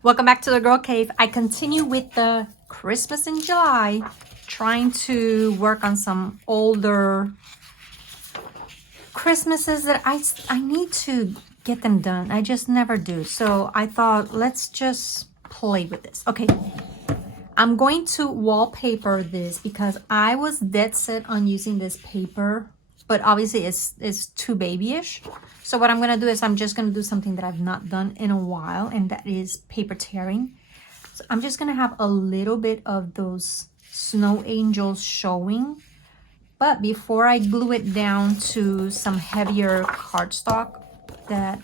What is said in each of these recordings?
Welcome back to the Girl Cave. I continue with the Christmas in July, trying to work on some older Christmases that I need to get them done. I just never do. So I thought, let's just play with this. Okay, I'm going to wallpaper this because I was dead set on using this paper, but obviously it's too babyish. So what I'm gonna do is I'm just gonna do something that I've not done in a while, and that is paper tearing. So I'm just gonna have a little bit of those snow angels showing. But before I glue it down to some heavier cardstock that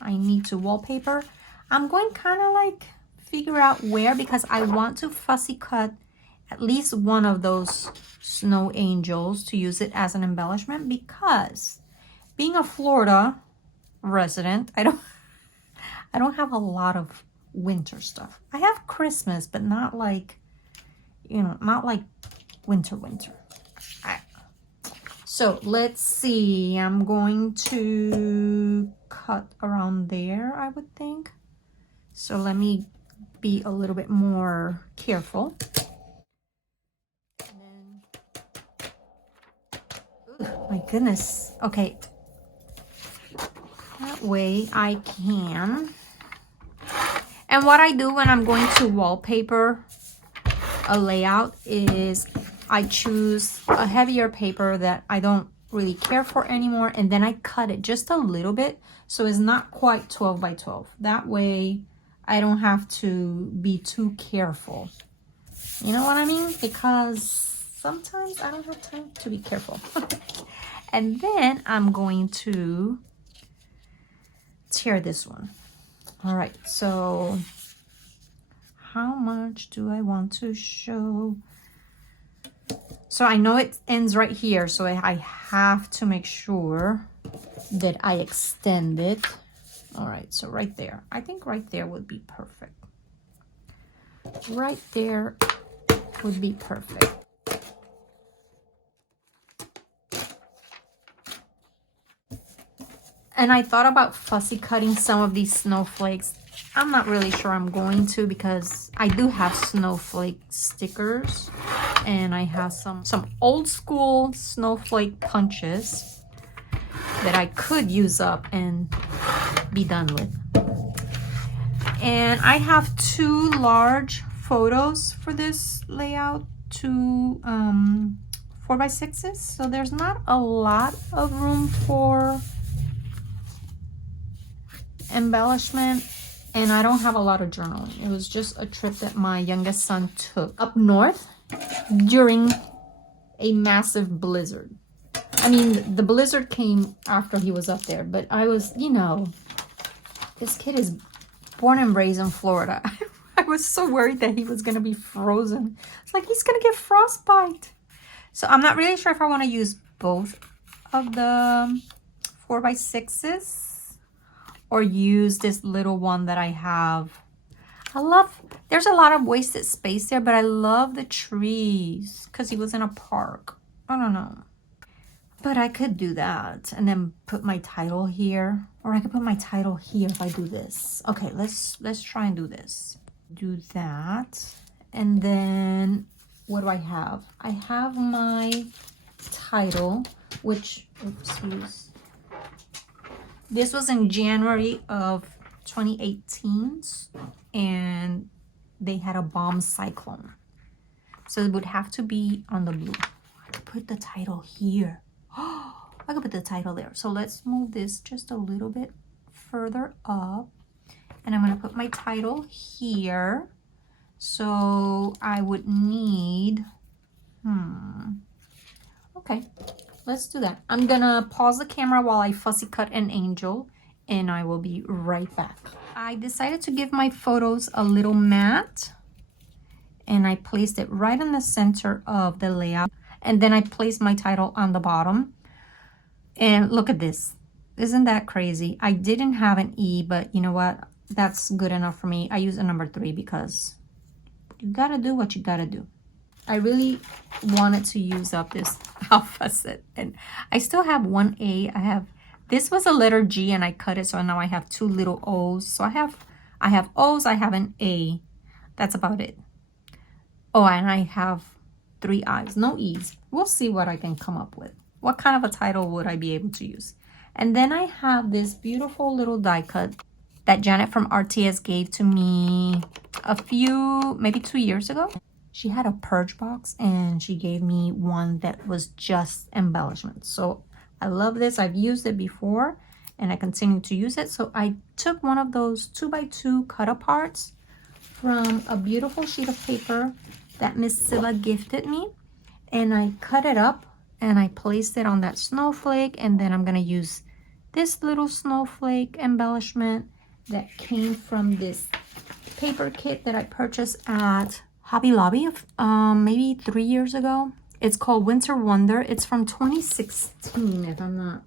I need to wallpaper, I'm going kind of like figure out where, because I want to fussy cut at least one of those snow angels to use it as an embellishment, because being a Florida resident, I don't have a lot of winter stuff. I have Christmas, but not like, not like winter. So let's see, I'm going to cut around there, I would think. So let me be a little bit more careful. And then, ooh, my goodness. Okay. That way I can. And what I do when I'm going to wallpaper a layout is I choose a heavier paper that I don't really care for anymore, and then I cut it just a little bit so it's not quite 12 by 12. That way I don't have to be too careful. You know what I mean? Because sometimes I don't have time to be careful. And then I'm going to tear this one. All right, so how much do I want to show? So I know it ends right here, so I have to make sure that I extend it. All right, so right there. I think right there would be perfect. Right there would be perfect. And I thought about fussy cutting some of these snowflakes. I'm not really sure I'm going to, because I do have snowflake stickers, and I have some old school snowflake punches that I could use up and be done with. And I have two large photos for this layout, two 4x6s, so there's not a lot of room for embellishment, and I don't have a lot of journaling. It was just a trip that my youngest son took up north during a massive blizzard. I mean, the blizzard came after he was up there, but I was, this kid is born and raised in Florida. I was so worried that he was gonna be frozen. It's like, he's gonna get frostbite. So I'm not really sure if I want to use both of the 4x6s or use this little one that I have. There's a lot of wasted space there, but I love the trees because he was in a park. I don't know. But I could do that and then put my title here, or I could put my title here if I do this. Okay, let's try and do this. Do that. And then what do I have? I have my title, which, oops, this was in January of 2018, and they had a bomb cyclone. So it would have to be on the blue. I could put the title here. I could put the title there. So let's move this just a little bit further up. And I'm going to put my title here. So I would need, okay. Let's do that. I'm gonna pause the camera while I fussy cut an angel, and I will be right back. I decided to give my photos a little matte, and I placed it right in the center of the layout, and then I placed my title on the bottom. And look at this. Isn't that crazy? I didn't have an E, but you know what? That's good enough for me. I use a number 3 because you gotta do what you gotta do. I really wanted to use up this alpha set, and I still have one A. This was a letter G, and I cut it, so now I have two little O's. So I have I have O's, I have an A. That's about it. Oh, and I have 3 I's, no E's. We'll see what I can come up with. What kind of a title would I be able to use? And then I have this beautiful little die cut that Janet from RTS gave to me maybe 2 years ago. She had a purge box and she gave me one that was just embellishment. So I love this. I've used it before and I continue to use it. So I took one of those 2x2 cut aparts from a beautiful sheet of paper that Miss Scylla gifted me, and I cut it up and I placed it on that snowflake, and then I'm gonna use this little snowflake embellishment that came from this paper kit that I purchased at Hobby Lobby maybe 3 years ago. It's called Winter Wonder. It's from 2016, if I'm not...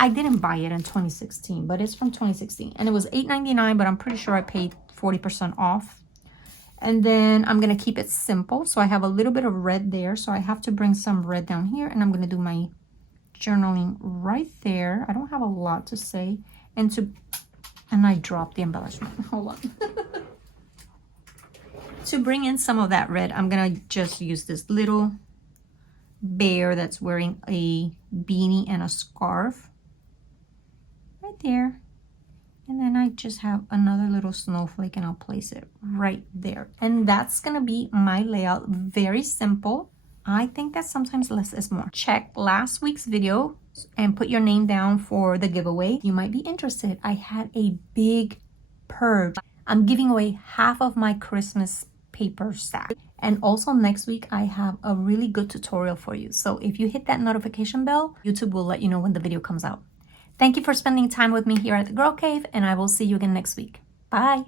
I didn't buy it in 2016, but it's from 2016. And it was $8.99, but I'm pretty sure I paid 40% off. And then I'm going to keep it simple. So I have a little bit of red there. So I have to bring some red down here. And I'm going to do my journaling right there. I don't have a lot to say. And I dropped the embellishment. Hold on. To bring in some of that red, I'm going to just use this little bear that's wearing a beanie and a scarf. Right there. And then I just have another little snowflake and I'll place it right there. And that's gonna be my layout. Very simple. I think that sometimes less is more. Check last week's video and put your name down for the giveaway. You might be interested. I had a big purge. I'm giving away half of my Christmas paper stack. And also next week, I have a really good tutorial for you. So if you hit that notification bell, YouTube will let you know when the video comes out. Thank you for spending time with me here at the Girl Cave, and I will see you again next week. Bye.